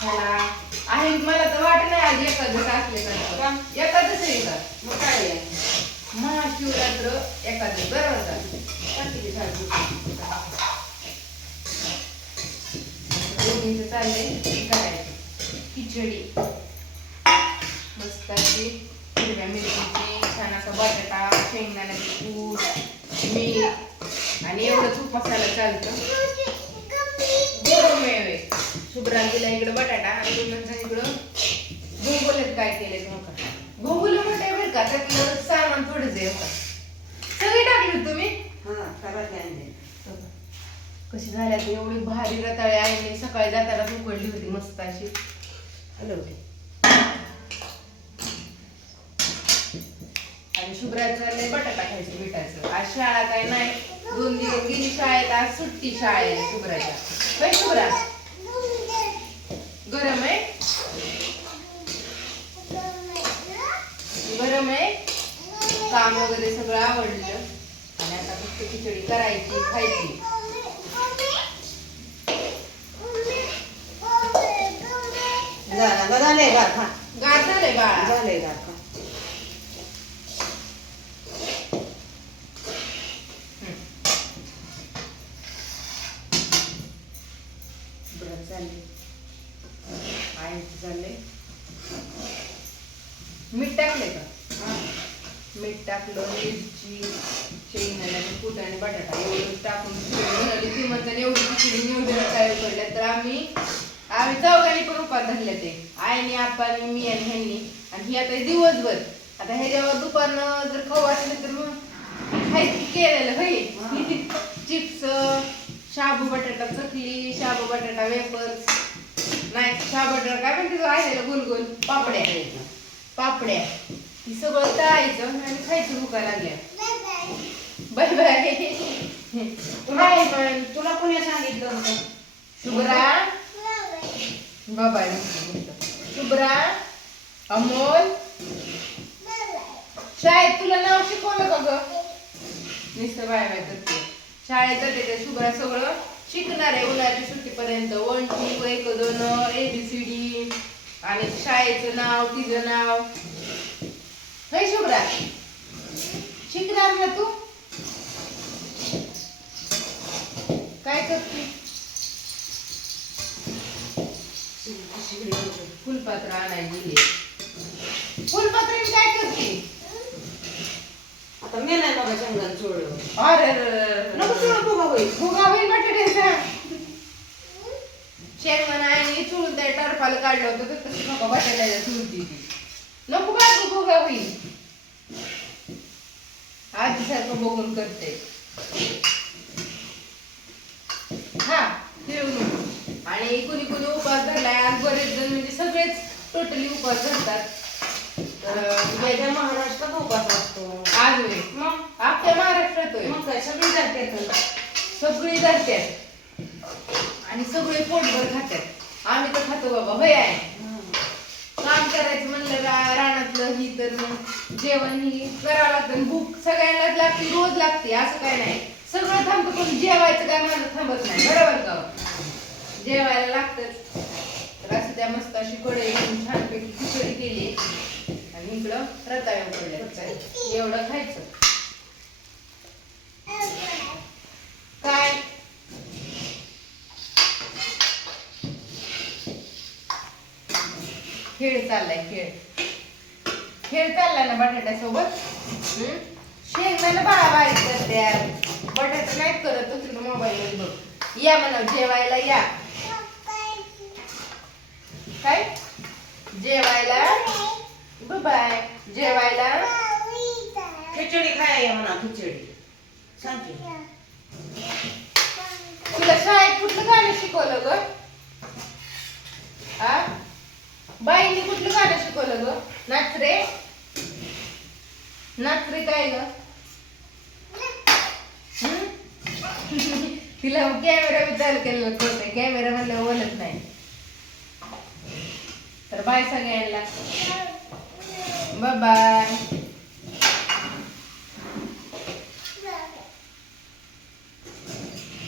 ह्याला आहे मला तर वाटत नाही आज एकादश असले का? का आहे का? मग काय महाशिवरात्र एकादश बरोबर का काकीची सासू. दोघींचं करायचं. खिचडी. मस्त अशी हिरव्या मिरचीची छान असा बटाटा शेंगदाण्याचे कूट मीठ आणि एवढं तूप मसाला चालतं. शुभ्रांतीला इकडं बटाटा आणि इकडं भोगोल्यात काय केलंय तुम्हाला भोगोलं म्हणताय बरं का त्यातलं सामान थोडंच आहे बघा. सगळे टाकले तुम्ही? हा. कशी झाल्या ते एवढी भारी रताळे आहे मी सकाळी जाताना उकडली होती मस्त अशी. हलवते. आणि शुभ्राचं चाललंय बटाटा खायचं मिठाचं आज शाळा काय नाही. दोन दिवस गेली शाळेत आज सुट्टी शाळा आहे शुभ्राच्या. शुभ्रा? गरम आहे. गरम आहे. काम वगैरे सगळं आवडलं. आणि आता फक्त खिचडी करायची खायची. झालं झालंय गार झालंय बाळा. झालंय गार खा. बरं चाललंय आईचं चाललंय मीठ टाकलंय का? हा. मीठ टाकलं मिरची शेंगदाण्याचं कूट आणि बटाटा एवढं टाकून बनवली. ती म्हणतात एवढी खिचडी निवडून काय पडल्या तर आम्ही आम्ही चौघांनी पण उपास धरले ते. आईने आपण मी आणि ह्यांनी. आणि ही आता दिवसभर. आता ह्याच्यावर दुपारनं जर खाऊ वाटलं तर मग खायची केलेलं होई चिप्स शाबू बटाटा चकली शाबू बटाटा वेफर्स. नाही शाबू बटाटा काय म्हणते आहे गोल गोल पापड्या. पापड्या. ही सगळं तळायचं आणि खायचं भुका लागल्या. Bye bye. तुला पण तुला कोणी सांगितलं होतं? शुभ्रा. बाबा शुभ्रा. अमोल. शाळेत तुला नाव शिकवलं का ग? नुसतं बाय बाय करते. शाळेत जाते ते शुभ्रा सगळं शिकणार आहे. उन्हाळ्याच्या सुट्टीपर्यंत. वन टू एक दोन ए बी सी डी आणि शाळेचं नाव तिचं नाव. हे शुभ्रा. शिकणार ना तू? काय करते. फुलपत्र आणायला गेले. फुलपत्र काय करते? आता मी नाही बघा शेंगदाणा चोळलं. अरे नको चोळू बघा होईल भुगा होईल बटाट्याचा. शेंगण टरपाला काढलं होतं तर तसं नको बटाट्याच्या चुळती ती. नको बाजू भुगा होईल आधी सारखं बघून करते. हा नको आणि कुणी कुणी उपास धरलाय आज बरेच जण म्हणजे सगळेच टोटली उपास धरतात. तर महाराष्ट्रात उपास असतो. आज होय मग? अख्ख्या महाराष्ट्रात होय. मग काय? सगळी जाते सगळी धरतात आणि सगळे पोटभर खातात आम्ही तर खातो बाबा होय आहे. काम करायचं म्हणलं रानातलं ही तर मग जेवण ही करावं लागतं. भूक सगळ्यांनाच लागते रोज लागते असं काय नाही. सगळं थांबतं पण जेवायचं काय मला थांबत नाही. बरोबर का? जेवायला लागतंच. तर असं त्या मस्त अशी कढई घेऊन छानपैकी खिचडी केली. आणि इकडं रताळ्या पडल्या एवढं खायचं काय खेळ चाललाय खेळ. खेळ चाललाय ना बटाट्यासोबत? हम्म? शेंगदाणा बाळा बारीक करते बटाटा नाहीत करत तू मोबाईल मध्ये बघ. या म्हणा जेवायला या. काय? जेवायला? बाय. जेवायला? खिचडी खाया म्हणा खिचडी. सांगते तुला शाळेत कुठलं गाणं शिकवलं ग? कुठलं गाणं शिकवलं नाच रे नाच रे काय ग? तिला कॅमेरा विचार केलेला कळतंय कॅमेरा म्हणलं बोलत नाही. तर बाय सगळ्यांना. बाय